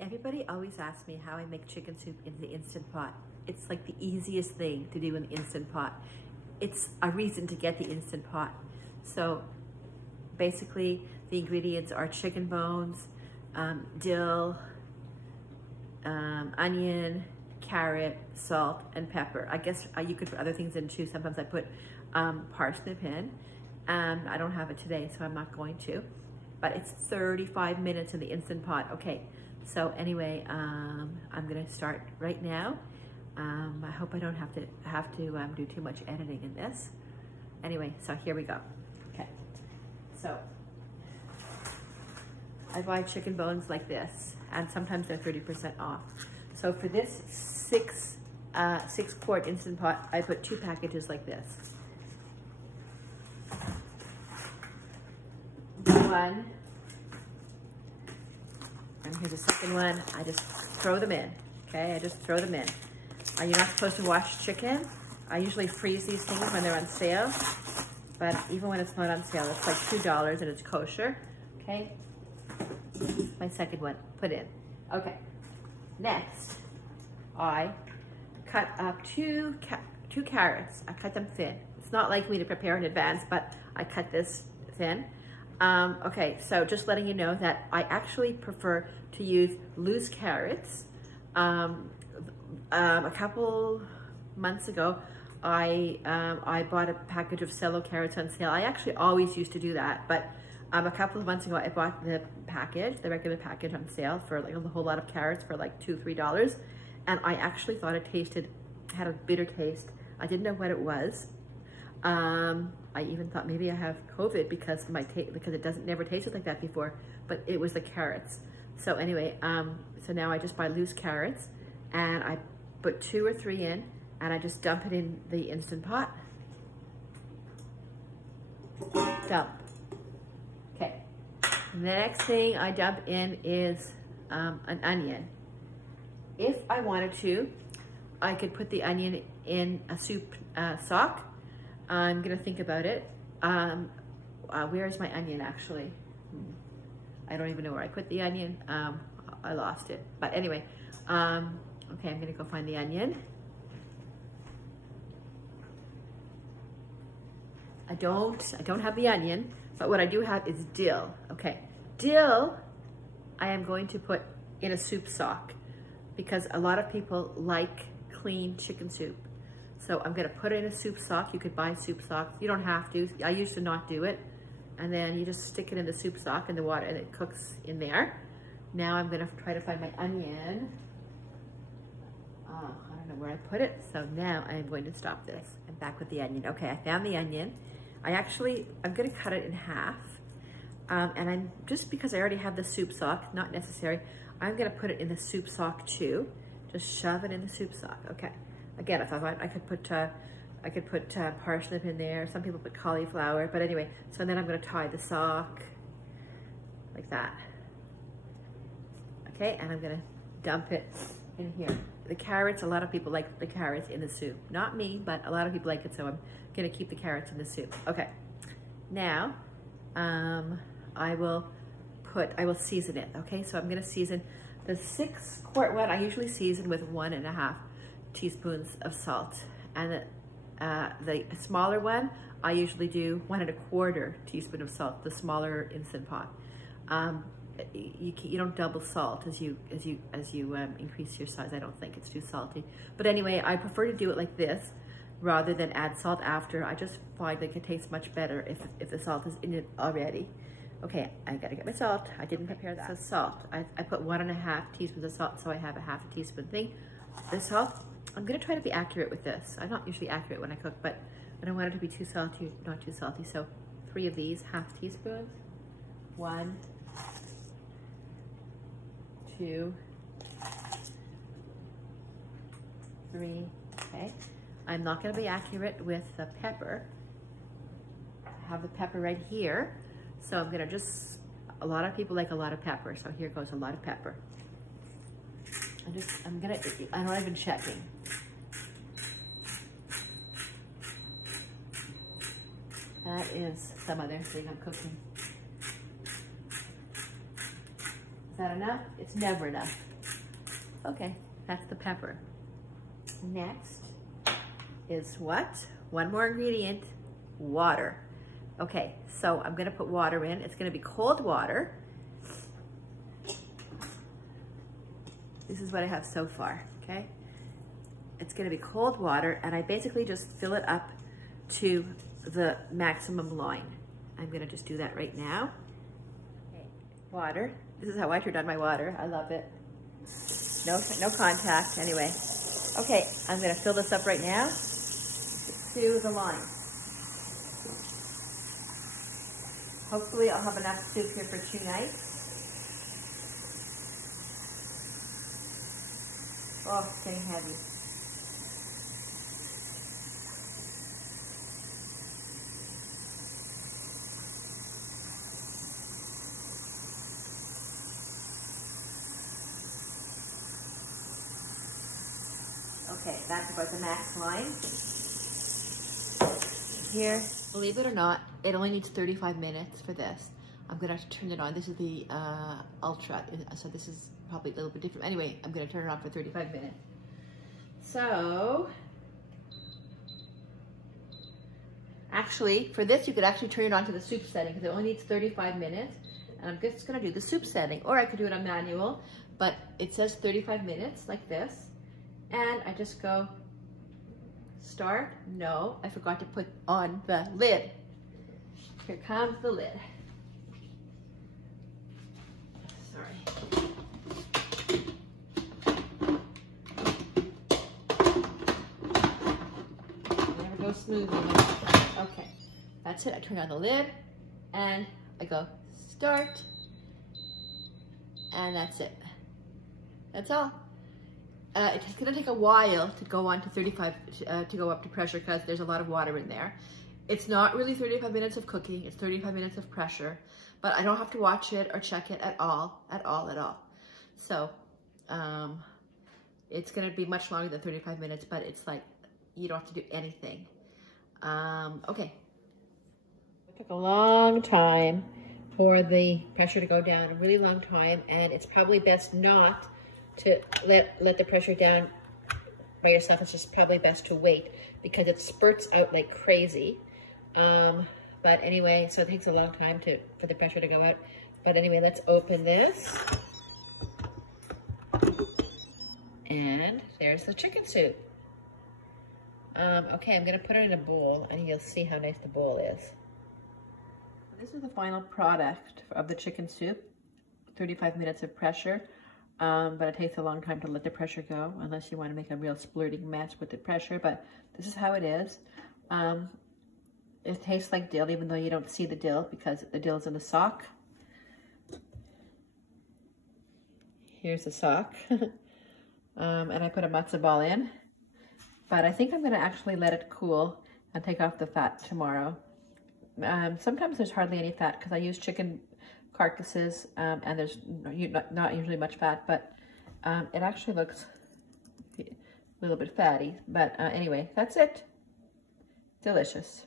Everybody always asks me how I make chicken soup in the Instant Pot. It's like the easiest thing to do in the Instant Pot. It's a reason to get the Instant Pot. So basically the ingredients are chicken bones, dill, onion, carrot, salt, and pepper. I guess you could put other things in too. Sometimes I put parsnip in. I don't have it today, so I'm not going to. But it's 35 minutes in the Instant Pot. Okay, so anyway, I'm gonna start right now. I hope I don't have to do too much editing in this. Anyway, so here we go. Okay, so I buy chicken bones like this, and sometimes they're 30% off. So for this six quart Instant Pot, I put 2 packages like this. One, and here's the second one. I just throw them in, okay? I just throw them in. You're not supposed to wash chicken. I usually freeze these things when they're on sale, but even when it's not on sale, it's like $2 and it's kosher, okay? My second one, put in. Okay, next, I cut up two carrots. I cut them thin. It's not like me to prepare in advance, but I cut this thin. Okay, so just letting you know that I actually prefer to use loose carrots. A couple months ago, I bought a package of cello carrots on sale. I actually always used to do that, but a couple of months ago, I bought the regular package on sale for like a whole lot of carrots for like $2, $3. And I actually thought it had a bitter taste. I didn't know what it was. I even thought maybe I have COVID because it never tasted like that before, but it was the carrots. So anyway, so now I just buy loose carrots and I put 2 or 3 in and I just dump it in the Instant Pot. Dump. Okay. The next thing I dump in is an onion. If I wanted to, I could put the onion in a soup stock. I'm gonna think about it. Where is my onion actually? I don't even know where I put the onion. I lost it. But anyway, okay, I'm gonna go find the onion. I don't have the onion, but what I do have is dill. Okay, dill I am going to put in a soup stock because a lot of people like clean chicken soup. So I'm gonna put it in a soup stock. You could buy soup stocks. You don't have to. I used to not do it. And then you just stick it in the soup stock in the water and it cooks in there. Now I'm gonna try to find my onion. I don't know where I put it. So now I'm going to stop this. I'm back with the onion. Okay, I found the onion. I'm gonna cut it in half. And just because I already have the soup stock, not necessary, I'm gonna put it in the soup stock too. Just shove it in the soup stock, okay. Again, I thought I could put parsnip in there. Some people put cauliflower, but anyway. So then I'm going to tie the sock like that. Okay, and I'm going to dump it in here. The carrots, a lot of people like the carrots in the soup. Not me, but a lot of people like it, so I'm going to keep the carrots in the soup. Okay, now I will season it. Okay, so I'm going to season the 6 quart one. I usually season with 1.5 teaspoons of salt, and the smaller one I usually do 1.25 teaspoon of salt. The smaller Instant Pot. You don't double salt as you increase your size. I don't think it's too salty, but anyway, I prefer to do it like this rather than add salt after. I just find like it tastes much better if the salt is in it already. Okay, I gotta get my salt. I didn't prepare that. So salt, I put 1.5 teaspoons of salt, so I have a 1/2 teaspoon thing. The salt, I'm gonna try to be accurate with this. I'm not usually accurate when I cook, but I don't want it to be too salty, not too salty. So 3 of these 1/2 teaspoons. 1, 2, 3, okay. I'm not gonna be accurate with the pepper. I have the pepper right here. So I'm gonna a lot of people like a lot of pepper. So here goes a lot of pepper. I'm not even checking. That is some other thing I'm cooking. that enough? It's never enough. Okay, that's the pepper. Next is what? One more ingredient, water. Okay, so I'm gonna put water in. It's gonna be cold water. This is what I have so far, okay? It's gonna be cold water, and I basically just fill it up to the maximum line. I'm gonna just do that right now. Okay. Water. This is how I turned on my water. I love it. No contact, anyway. Okay, I'm gonna fill this up right now to the line. Hopefully I'll have enough soup here for 2 nights. Oh, it's getting heavy. Okay, that's about the max line. Here, believe it or not, it only needs 35 minutes for this. I'm gonna have to turn it on. This is the Ultra, so this is probably a little bit different. Anyway, I'm gonna turn it on for 35 minutes. So, actually, for this, you could actually turn it on to the soup setting because it only needs 35 minutes. And I'm just gonna do the soup setting, or I could do it on manual, but it says 35 minutes like this. And I just go start. No, I forgot to put on the lid. Here comes the lid. Sorry. Never go smoothly. Okay, that's it. I turn on the lid and I go start, and that's it. That's all. It's gonna take a while to go on to 35, to go up to pressure because there's a lot of water in there. It's not really 35 minutes of cooking, it's 35 minutes of pressure, but I don't have to watch it or check it at all. So, it's gonna be much longer than 35 minutes, but it's like, you don't have to do anything. Okay. It took a long time for the pressure to go down, a really long time, and it's probably best not to let the pressure down by yourself. It's just probably best to wait because it spurts out like crazy. But anyway, so it takes a long time for the pressure to go out. But anyway, let's open this. And there's the chicken soup. Okay, I'm gonna put it in a bowl and you'll see how nice the bowl is. This is the final product of the chicken soup. 35 minutes of pressure. But it takes a long time to let the pressure go unless you want to make a real splurting mess with the pressure, but this is how it is. It tastes like dill even though you don't see the dill because the dill is in the sock. Here's the sock. And I put a matzo ball in, but I think I'm going to actually let it cool and take off the fat tomorrow. Sometimes there's hardly any fat because I use chicken carcasses and there's not usually much fat, but it actually looks a little bit fatty. But anyway, that's it. Delicious.